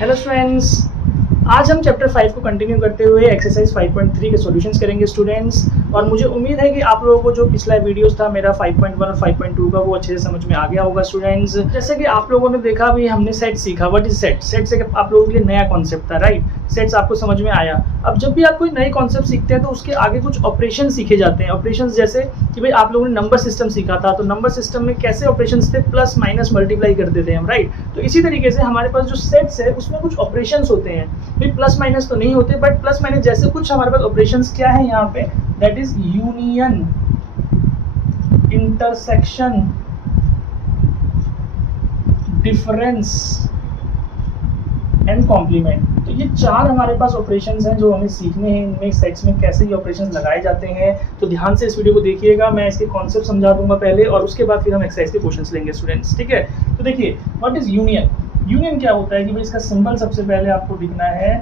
Hello students, आज हम chapter 5 को कंटिन्यू करते हुए एक्सरसाइज 5.3 के सॉल्यूशंस करेंगे स्टूडेंट्स। और मुझे उम्मीद है कि आप लोगों को जो पिछला वीडियोस था मेरा 5.1 और 5.2 का वो अच्छे से समझ में आ गया होगा स्टूडेंट्स। जैसे कि आप लोगों ने देखा भी, हमने सेट सीखा। What is set? सेट से आप लोगों के लिए नया कॉन्सेप्ट था, राइट? सेट्स आपको समझ में आया। अब जब भी आप कोई नए कॉन्सेप्ट सीखते हैं तो उसके आगे कुछ ऑपरेशन सीखे जाते हैं। ऑपरेशन जैसे कि भाई आप लोगों ने नंबर सिस्टम सीखा था, तो नंबर सिस्टम में कैसे ऑपरेशन थे, प्लस माइनस मल्टीप्लाई करते थे हम, राइट? तो इसी तरीके से हमारे पास जो सेट्स है उसमें कुछ ऑपरेशन होते हैं। भाई प्लस माइनस तो नहीं होते, बट प्लस माइनस जैसे कुछ हमारे पास ऑपरेशन क्या है यहाँ पे, that is union, intersection, difference and complement. तो ये चार हमारे पास ऑपरेशंस हैं जो हमें सीखने हैं। इनमें सेट्स में कैसे ये ऑपरेशंस लगाए जाते हैं, तो ध्यान से इस वीडियो को देखिएगा। मैं इसके कॉन्सेप्ट समझा दूंगा पहले, और उसके बाद फिर हम एक्सरसाइज के क्वेश्चंस लेंगे स्टूडेंट्स, ठीक है? तो देखिए, व्हाट इज यूनियन? यूनियन क्या होता है कि भाई इसका सिंबल सबसे पहले आपको दिखना है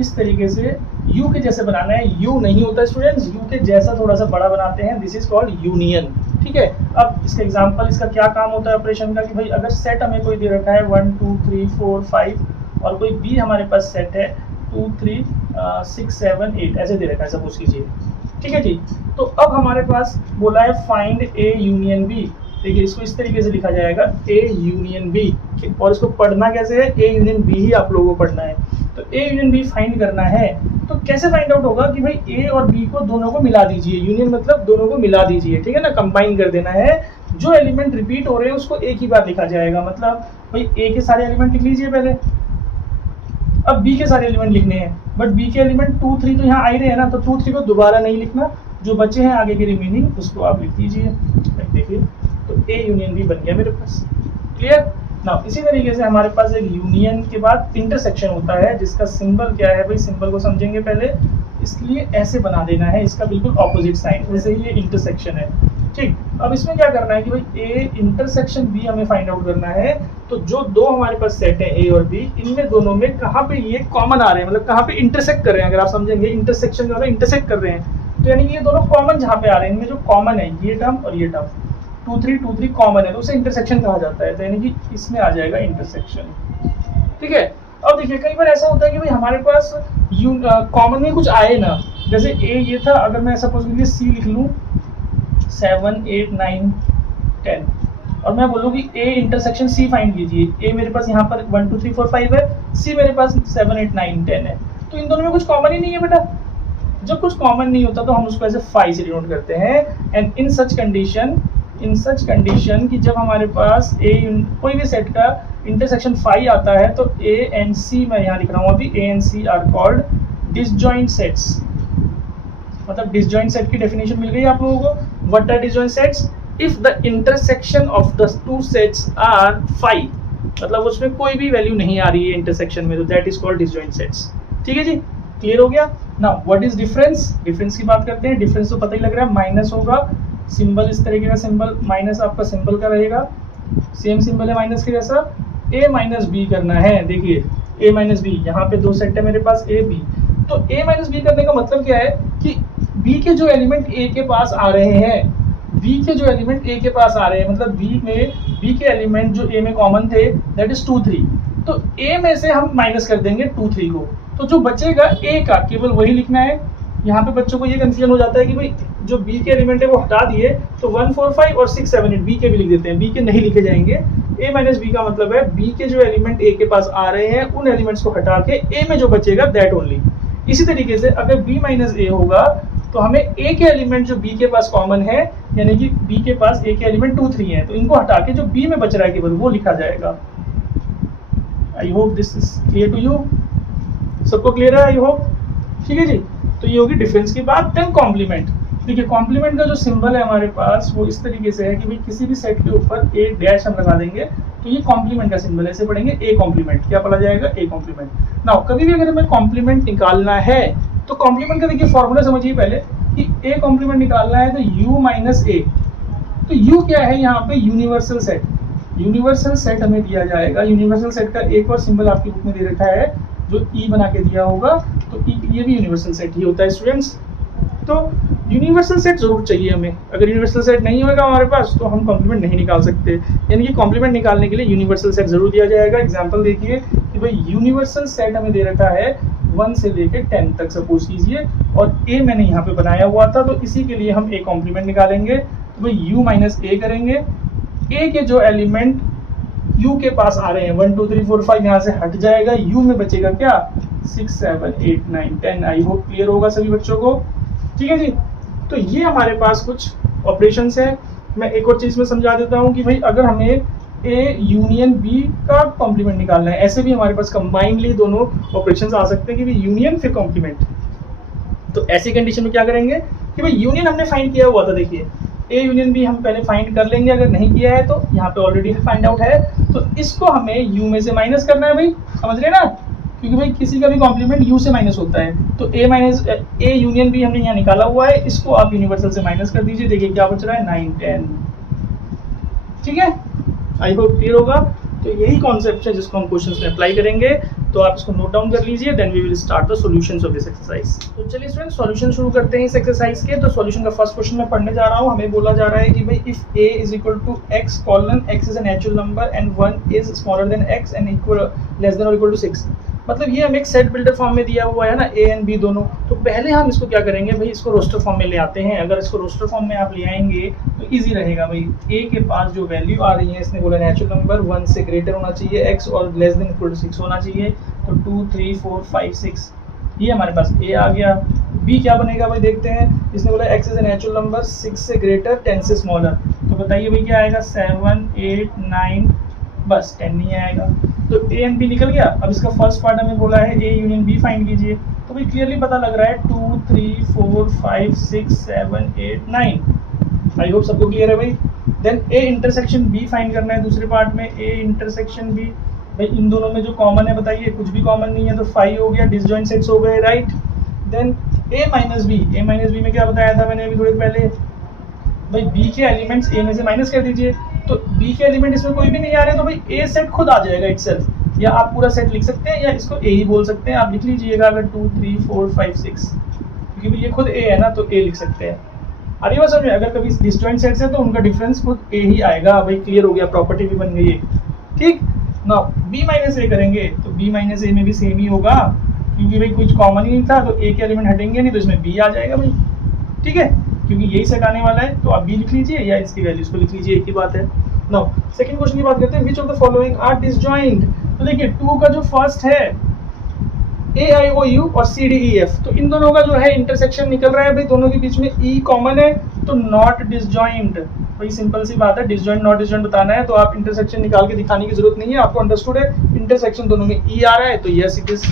इस तरीके से, यू के जैसे बनाना है। यू नहीं होता स्टूडेंट्स, यू के जैसा थोड़ा सा बड़ा बनाते हैं, दिस इज कॉल्ड यूनियन, ठीक है? अब इसका एग्जांपल, इसका क्या काम होता है ऑपरेशन का, कि भाई अगर सेट हमें कोई दे रखा है 1 2 3 4 5 और कोई बी हमारे पास सेट है 2 3 6 7 8 ऐसे दे रखा है, सपोज कीजिए, ठीक है जी? तो अब हमारे पास बोला है फाइंड ए यूनियन बी। देखिए, इसको इस तरीके से लिखा जाएगा, ए यूनियन बी। और इसको पढ़ना कैसे है? ए यूनियन बी ही आप लोगों को पढ़ना है। तो ए यूनियन बी फाइंड करना है, तो कैसे फाइंड आउट होगा कि भाई ए और बी को दोनों को मिला दीजिए। यूनियन मतलब दोनों को मिला दीजिए, ठीक है ना? कंबाइन कर देना है। जो एलिमेंट रिपीट हो रहे हैं उसको एक ही बार लिखा जाएगा। मतलब भाई ए के सारे एलिमेंट लिख लीजिए पहले, अब बी के सारे एलिमेंट लिखने हैं, बट बी के एलिमेंट 2 3 तो यहाँ आ ही रहे हैं ना, तो 2 3 को दोबारा नहीं लिखना, जो बचे हैं आगे के रिमेनिंग उसको आप लिख दीजिए। देखिए, तो ए यूनियन बी बन गया मेरे पास। क्लियर ना? इसी तरीके से हमारे पास एक यूनियन के बाद इंटरसेक्शन होता है, जिसका सिंबल क्या है भाई, सिंबल को समझेंगे पहले। इसलिए ऐसे बना देना है, इसका बिल्कुल ऑपोजिट साइन, जैसे ही ये इंटरसेक्शन है, ठीक? अब इसमें क्या करना है कि भाई ए इंटरसेक्शन बी हमें फाइंड आउट करना है। तो जो दो हमारे पास सेट है ए और बी, इनमें दोनों में कहाँ पे ये कॉमन आ रहे हैं, मतलब कहाँ पे इंटरसेक्ट कर रहे हैं। अगर आप समझेंगे इंटरसेक्शन का मतलब इंटरसेक्ट कर रहे हैं, तो यानी कि ये दोनों कॉमन जहाँ पे आ रहे हैं, इनमें जो कॉमन है ये टर्म और ये टर्म 2 3 कॉमन है, तो उसे इंटरसेक्शन कहा जाता है। तो यानी कि इसमें आ जाएगा इंटरसेक्शन, ठीक है? अब देखिए, कई बार ऐसा होता है कि भाई हमारे पास कॉमन में कुछ आए ना, जैसे ए ये था, अगर मैं सपोज कीजिए सी लिख लूँ 7 8 9 10 और मैं बोलूँ कि ए इंटरसेक्शन सी फाइंड कीजिए। ए मेरे पास यहाँ पर 1 2 3 4 5 है, सी मेरे पास 7 8 9 10 है, तो इन दोनों में कुछ कॉमन ही नहीं है बेटा। जब कुछ कॉमन नहीं होता तो हम उसको ऐसे 5 से डिनोट करते हैं। एंड इन सच कंडीशन कि जब हमारे पास ए कोई भी सेट का इंटरसेक्शन 5 आता है, तो ए एंड सी, मैं यहाँ लिख रहा हूँ अभी, A and C are called disjoint sets. मतलब डिसजॉइंट सेट की डेफिनेशन मिल गई आप लोगों को। What are disjoint sets? If the intersection of the two sets are 5, मतलब उसमें कोई भी वैल्यू नहीं आ रही है इंटरसेक्शन में, तो that is called disjoint sets, ठीक है जी? क्लियर हो गया? Now what is difference? Difference की बात करते हैं। डिफरेंस तो पता ही लग रहा है, माइनस होगा, सिंबल इस तरीके का, सिंबल माइनस आपका सिंबल का रहेगा, सेम सिंबल है माइनस के जैसा। a माइनस बी करना है। देखिए, a माइनस बी, यहाँ पे दो सेट है मेरे पास a b, तो a माइनस बी करने का मतलब क्या है कि b के जो एलिमेंट a के पास आ रहे हैं, b के जो एलिमेंट a के पास आ रहे हैं, मतलब b के एलिमेंट जो a में कॉमन थे, दैट इज 2 3, तो a में से हम माइनस कर देंगे 2 3 को, तो जो बचेगा a का केवल वही लिखना है। यहाँ पे बच्चों को ये कंफ्यूजन हो जाता है कि भाई जो b के एलिमेंट है वो हटा दिए, तो 1 4 5 और 6 7 8 b के भी लिख देते हैं, b के नहीं लिखे जाएंगे। a माइनस बी का मतलब है b के जो एलिमेंट a के पास आ रहे हैं उन एलिमेंट्स को हटा के a में जो बचेगा दैट ओनली। इसी तरीके से अगर b माइनस a होगा, तो हमें a के एलिमेंट जो b के पास कॉमन है, यानी कि b के पास a के एलिमेंट 2 3 है, तो इनको हटा के जो b में बच रहा है केवल वो लिखा जाएगा। I hope this is clear to you. सबको क्लियर है आई होप? ठीक है जी? तो ये होगी डिफरेंस की बात। Then complement. देखिए, कॉम्प्लीमेंट का जो सिंबल है हमारे पास वो इस तरीके से है कि भाई किसी भी सेट के ऊपर एक डैश हम लगा देंगे, तो ये कॉम्प्लीमेंट का सिंबल है। ऐसे पढ़ेंगे ए कॉम्प्लीमेंट, क्या पढ़ा जाएगा? A complement. नाउ कभी भी अगर हमें कॉम्प्लीमेंट निकालना है, तो कॉम्प्लीमेंट का देखिए फॉर्मूला समझिए पहले कि ए कॉम्प्लीमेंट निकालना है तो यू माइनस ए। तो यू क्या है यहाँ पे? Universal set. यूनिवर्सल सेट हमें दिया जाएगा। यूनिवर्सल सेट का एक और सिंबल आपकी बुक में दे रखा है जो ई बना के दिया होगा, तो ई ये भी यूनिवर्सल सेट ही होता है स्टूडेंट्स। तो यूनिवर्सल सेट जरूर चाहिए हमें। अगर यूनिवर्सल सेट नहीं होगा हमारे पास तो हम कॉम्प्लीमेंट नहीं निकाल सकते, यानी कि कॉम्प्लीमेंट निकालने के लिए यूनिवर्सल सेट जरूर दिया जाएगा। एग्जांपल देखिए कि भाई यूनिवर्सल सेट हमें दे रखा है 1 से लेकर 10 तक सपोज कीजिए, और ए मैंने यहाँ पे बनाया हुआ था, तो इसी के लिए हम ए कॉम्प्लीमेंट निकालेंगे। तो भाई यू माइनस ए करेंगे, ए के जो एलिमेंट यू के पास आ रहे हैं 1 2 3 4 5 यहाँ से हट जाएगा, यू में बचेगा क्या 6 7 8 9 10। आई होप क्लियर होगा सभी बच्चों को, ठीक है जी। तो ये हमारे पास कुछ ऑपरेशंस हैं। मैं एक और चीज में समझा देता हूँ कि भाई अगर हमें ए यूनियन बी का कॉम्प्लीमेंट निकालना है, ऐसे भी हमारे पास कंबाइंडली दोनों ऑपरेशंस आ सकते हैं कि भाई यूनियन फिर कॉम्प्लीमेंट। तो ऐसी कंडीशन में क्या करेंगे कि भाई यूनियन हमने फाइंड किया हुआ था, देखिए ए यूनियन बी हम पहले फाइंड कर लेंगे, अगर नहीं किया है तो यहाँ पे ऑलरेडी फाइंड आउट है, तो इसको हमें यू में से माइनस करना है भाई, समझ रहे ना, क्योंकि भाई किसी का भी कॉम्प्लीमेंट यू से माइनस होता है। तो ए यूनियन बी हमने यहाँ निकाला हुआ है, इसको आप यूनिवर्सल से माइनस कर दीजिए, देखिए क्या बच रहा है 9 10, ठीक है। आई होप क्लियर होगा। तो यही कॉन्सेप्ट है जिसको हम क्वेश्चंस में अप्लाई करेंगे, तो आप इसको नोट डाउन कर लीजिए, then we will start the solutions of this exercise. तो चलिए स्टूडेंट्स सॉल्यूशन शुरू करते हैं इस एक्सरसाइज के। तो सॉल्यूशन का फर्स्ट क्वेश्चन मैं पढ़ने जा रहा हूँ। हमें बोला जा रहा है कि भाई if a is equal to x colon x is a natural number and 1 is smaller than x and equal less than और इक्वल टू 6, मतलब ये हमें एक सेट बिल्डर फॉर्म में दिया हुआ है ना a एंड b दोनों। तो पहले हम इसको क्या करेंगे भाई, इसको रोस्टर फॉर्म में ले आते हैं। अगर इसको रोस्टर फॉर्म में आप ले आएंगे तो इजी रहेगा भाई। a के पास जो वैल्यू आ रही है, इसने बोला नेचुरल नंबर 1 से ग्रेटर होना चाहिए x और लेस देन इक्वल टू 6 होना चाहिए, तो 2 3 4 5 6 ये हमारे पास a आ गया। b क्या बनेगा भाई, देखते हैं। इसने बोला x is a natural number 6 से ग्रेटर 10 से स्मॉलर, तो बताइए भाई क्या आएगा 7 8 9, बस 10 नहीं आएगा। तो a एंड b निकल गया। अब इसका फर्स्ट पार्ट हमें बोला है a यूनियन b फाइंड कीजिए, तो भाई क्लियरली पता लग रहा है 2 3 4 5 6 7 8 9। आई होप सबको क्लियर है भाई। Then a intersection b find करना है दूसरे पार्ट में, a इंटरसेक्शन b। भाई इन दोनों में जो कॉमन है बताइए, कुछ भी कॉमन नहीं है, तो 5 हो गया, डिसजॉइंट सेट्स हो गए, right. Then a minus b में क्या बताया था मैंने अभी थोड़ी पहले, भाई b के एलिमेंट्स a में से माइनस कर दीजिए। तो b के एलिमेंट इसमें कोई भी नहीं आ रहे, तो भाई a सेट खुद आ जाएगा इटसेल्फ, या आप पूरा सेट लिख सकते हैं या इसको a ही बोल सकते हैं, आप लिख लीजिएगा अगर 2 3 4 5 6, क्योंकि भाई ये खुद a है ना, तो a लिख सकते हैं। अरे बात समझ में, अगर कभी डिसजॉइंट सेट्स है तो उनका डिफरेंस खुद a ही आएगा। भाई क्लियर हो गया, प्रॉपर्टी भी बन गई है, ठीक। नाउ b माइनस a करेंगे, तो b माइनस a में भी सेम ही होगा, क्योंकि भाई कुछ कॉमन ही नहीं था, तो a के एलिमेंट हटेंगे नहीं, तो इसमें b आ जाएगा भाई, ठीक है, क्योंकि यही सेट आने वाला है। तो आप b लिख लीजिए या इसकी वैल्यूज को लिख लीजिए, एक ही बात है। नाउ सेकंड क्वेश्चन की बात करते हैं, which of the following are disjoint. तो देखिए 2 का जो फर्स्ट है a i o u और c d e f, तो इन दोनों का जो है इंटरसेक्शन निकल रहा है भाई, दोनों के बीच में e कॉमन है, तो नॉट डिसजॉइंट। भाई सिंपल सी बात है, डिसजॉइंट नॉट डिसजॉइंट बताना है तो आप इंटरसेक्शन निकाल के दिखाने की जरूरत नहीं है, आपको अंडरस्टूड है। इंटरसेक्शन दोनों में e आ रहा है, तो यस इट इज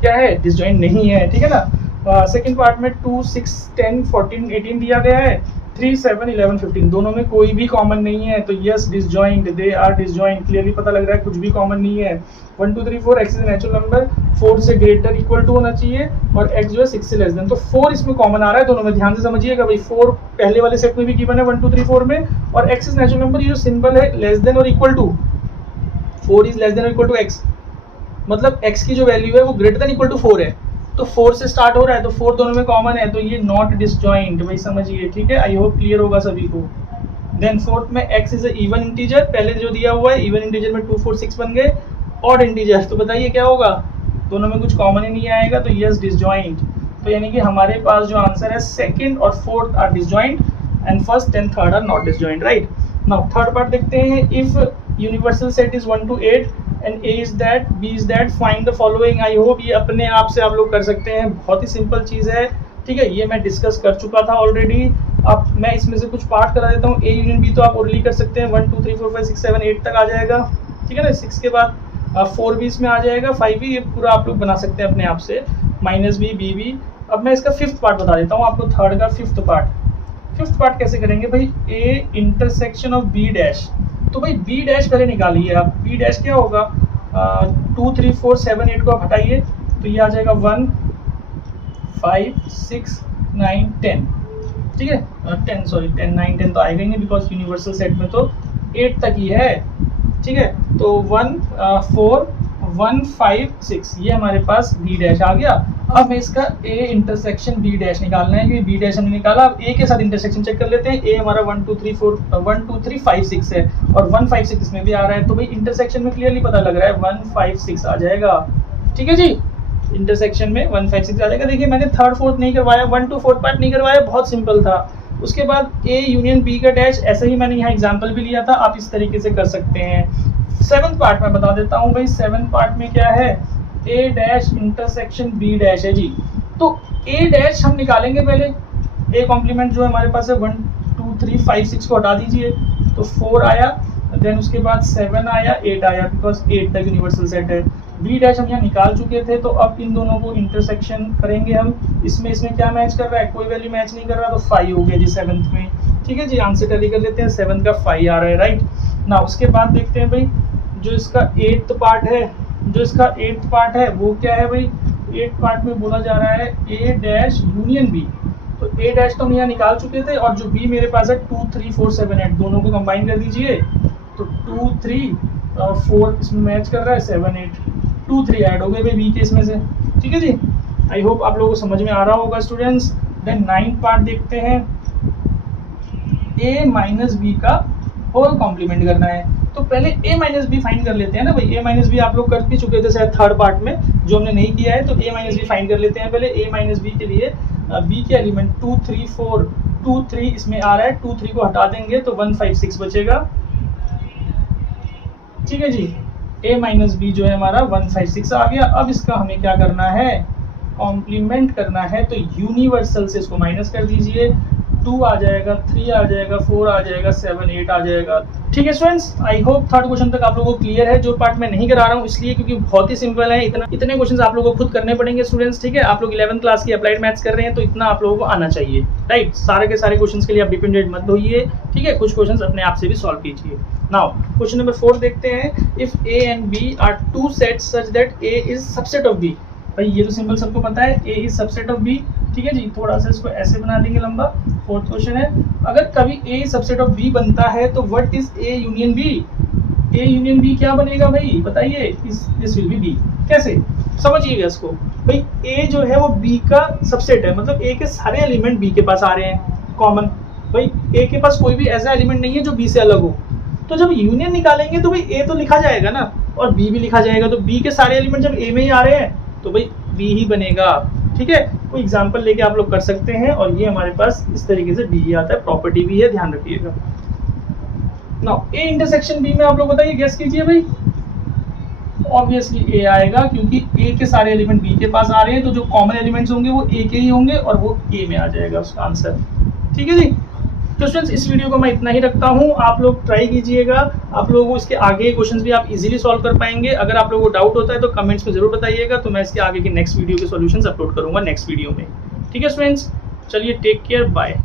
क्या है, डिसजॉइंट नहीं है, ठीक है ना। सेकंड पार्ट में 2 6 10 14 18 दिया गया है, 3 7 11 15 दोनों में कोई भी कॉमन नहीं है, तो yes disjoint, they are disjoint. Clearly पता लग रहा है कुछ भी कॉमन नहीं है। 1 2 3 4 x इज नेचुरल नंबर, 4 से ग्रेटर इक्वल टू होना चाहिए, और x जो है 6 से लेस देन, तो 4 इसमें कॉमन आ रहा है दोनों में, ध्यान से समझिएगा भाई। 4 पहले वाले सेट में भी गिवन है 1 2 3 4 में, और x इज नेचुरल नंबर, ये जो सिंबल है लेस देन और equal to, 4 is less than और इक्वल टू x, मतलब x की जो वैल्यू है वो ग्रेटर देन इक्वल टू 4 है, तो 4 से स्टार्ट हो रहा है, तो 4 दोनों में कॉमन है, तो ये नॉट डिसजॉइंट, भाई समझिए, ठीक है। आई होप क्लियर होगा सभी को। देन फोर्थ में x इज इवन इंटीजर, पहले जो दिया हुआ है इवन इंटीजर में 2 4 6 बन गए, ऑड इंटीजर, तो बताइए क्या होगा, दोनों में कुछ कॉमन ही नहीं आएगा, तो यस डिसजॉइंट। तो यानी कि हमारे पास जो आंसर है सेकंड और fourth are disjoint and first and third are not disjoint, right. Now third part देखते हैं, if universal set is 1 to 8 and a is that, b is that, find the following। I hope ये अपने आप से आप लोग कर सकते हैं, बहुत ही सिंपल चीज़ है, ठीक है। ये मैं डिस्कस कर चुका था ऑलरेडी। अब मैं इसमें से कुछ पार्ट करा देता हूँ। a यूनियन b तो आप ओरली कर सकते हैं, 1 2 3 4 5 6 7 8 तक आ जाएगा, ठीक है ना। 6 के बाद 4 भी इसमें आ जाएगा, 5 भी, ये पूरा आप लोग बना सकते हैं अपने आप से, माइनस b b भी। अब मैं इसका फिफ्थ पार्ट बता देता हूँ आपको, थर्ड का फिफ्थ पार्ट कैसे करेंगे भाई, a intersection of b dash. तो भाई b डैश पहले निकालिए आप, b डैश क्या होगा, 2 3 4 7 8 को आप हटाइए, तो ये आ जाएगा 1 5 6 9 10, ठीक है। 10 9 10 तो आएगा ही नहीं, बिकॉज यूनिवर्सल सेट में तो 8 तक ही है, ठीक है। तो 1 4 1 5 6 ये हमारे पास b डैश आ गया। अब मैं इसका ए इंटरसेक्शन बी डैश निकालना है, क्योंकि बी डैश हमने निकाला। अब ए के साथ इंटरसेक्शन चेक कर लेते हैं। ए हमारा 1 2 3 4 1 2 3 5 6 है और 1 5 6 इसमें भी आ रहा है, तो भाई इंटरसेक्शन में क्लियरली पता लग रहा है 1 5 6 आ जाएगा। ठीक है जी, इंटरसेक्शन में 1 5 6 आ जाएगा। देखिए मैंने थर्ड फोर्थ नहीं करवाया, 1 2 4 पार्ट नहीं करवाया, बहुत सिंपल था। उसके बाद ए यूनियन बी का डैश, ऐसे ही मैंने यहाँ एग्जाम्पल भी लिया था, आप इस तरीके से कर सकते हैं। सेवंथ पार्ट में बता देता हूँ भाई, सेवंथ पार्ट में क्या है, ए डैश इंटरसेक्शन बी डैश है जी। तो ए डैश हम निकालेंगे पहले, ए कॉम्प्लीमेंट जो हमारे पास है 1 2 3 5 6 को हटा दीजिए तो 4 आया, देन उसके बाद 7 आया, 8 आया, बिकॉज 8 तक यूनिवर्सल सेट है। बी डैश हम यहाँ निकाल चुके थे, तो अब इन दोनों को इंटरसेक्शन करेंगे हम। इसमें क्या मैच कर रहा है, कोई वैल्यू मैच नहीं कर रहा, तो 5 हो गया जी सेवंथ में। ठीक है जी, आंसर टैली कर लेते हैं, 7 का 5 आ रहा है, राइट ना। उसके बाद देखते हैं भाई जो इसका 8th पार्ट है वो क्या है भाई। 8th पार्ट में बोला जा रहा है ए डैश यूनियन बी, तो ए डैश तो हम यहाँ निकाल चुके थे, और जो बी मेरे पास है 2 3 4 7 8, दोनों को कंबाइन कर दीजिए तो 2 3 4 इसमें मैच कर रहा है, 7 8 2 3 ऐड हो गए भाई बी के इसमें से। ठीक है जी, आई होप आप लोगों को समझ में आ रहा होगा स्टूडेंट्स। देन 9th पार्ट देखते हैं, ए माइनस बी का होल कॉम्प्लीमेंट करना है। तो पहले a माइनस बी फाइंड कर लेते हैं ना भाई। a माइनस बी आप लोग कर भी चुके थे शायद थर्ड पार्ट में, जो हमने नहीं किया है, तो a माइनस बी फाइंड कर लेते हैं पहले। a माइनस बी के लिए b के एलिमेंट 2 3 4 2 3 इसमें आ रहा है, 2 3 को हटा देंगे तो 1 5 6 बचेगा। ठीक है जी, a माइनस बी जो है हमारा 1 5 6 आ गया। अब इसका हमें क्या करना है, कॉम्प्लीमेंट करना है, तो यूनिवर्सल से इसको माइनस कर दीजिए, 2 आ जाएगा, 3 आ जाएगा, 4 आ जाएगा, 7 8 आ जाएगा। ठीक है students, I hope third question तक आप लोगों को क्लियर है। जो पार्ट मैं नहीं करा रहा हूँ इसलिए क्योंकि बहुत ही सिंपल है, इतने क्वेश्चंस आप लोगों को खुद करने पड़ेंगे स्टूडेंट्स। ठीक है, आप लोग 11th क्लास की अप्लाइड मैथ्स कर रहे हैं, तो इतना आप लोगों को आना चाहिए, राइट। सारे के सारे क्वेश्चंस के लिए आप डिपेंडेंट मत होइए, ठीक है, कुछ क्वेश्चंस अपने आप से भी सॉल्व कीजिए। नाउ क्वेश्चन नंबर 4 देखते हैं। If A and B are two sets such that A is subset of B. भाई ये तो सिंपल सबको पता है, A is subset of B. ठीक है जी, थोड़ा सा इसको ऐसे बना देंगे लंबा। फोर्थ क्वेश्चन है, अगर कभी ए सबसेट ऑफ बी बनता है तो what is A union B. A union B क्या बनेगा भाई बताइए, दिस विल बी बी। कैसे समझिएगा इसको भाई, ए जो है वो बी का सबसेट है, मतलब ए के सारे एलिमेंट बी के पास आ रहे हैं कॉमन। भाई ए के पास कोई भी ऐसा एलिमेंट नहीं है जो बी से अलग हो, तो जब यूनियन निकालेंगे तो भाई ए तो लिखा जाएगा ना, और बी भी लिखा जाएगा, तो बी के सारे एलिमेंट जब ए में ही आ रहे हैं तो भाई बी ही बनेगा। ठीक है, कोई एग्जांपल लेके आप लोग कर सकते हैं, और ये हमारे पास इस तरीके से बी आता है, प्रॉपर्टी भी है, ध्यान रखिएगा। नाउ ए इंटरसेक्शन बी में आप लोग बताइए, गेस कीजिए भाई। ऑब्वियसली ए आएगा, क्योंकि ए के सारे एलिमेंट बी के पास आ रहे हैं, तो जो कॉमन एलिमेंट्स होंगे वो ए के ही होंगे, और वो ए में आ जाएगा उसका आंसर। ठीक है जी, तो स्टूडेंट्स इस वीडियो को मैं इतना ही रखता हूँ, आप लोग ट्राई कीजिएगा, आप लोगों को इसके आगे क्वेश्चंस भी आप इजीली सॉल्व कर पाएंगे। अगर आप लोगों को डाउट होता है तो कमेंट्स में जरूर बताइएगा, तो मैं इसके आगे की नेक्स्ट वीडियो के सॉल्यूशंस अपलोड करूंगा नेक्स्ट वीडियो में। ठीक है स्टूडेंट्स, चलिए टेक केयर, बाय।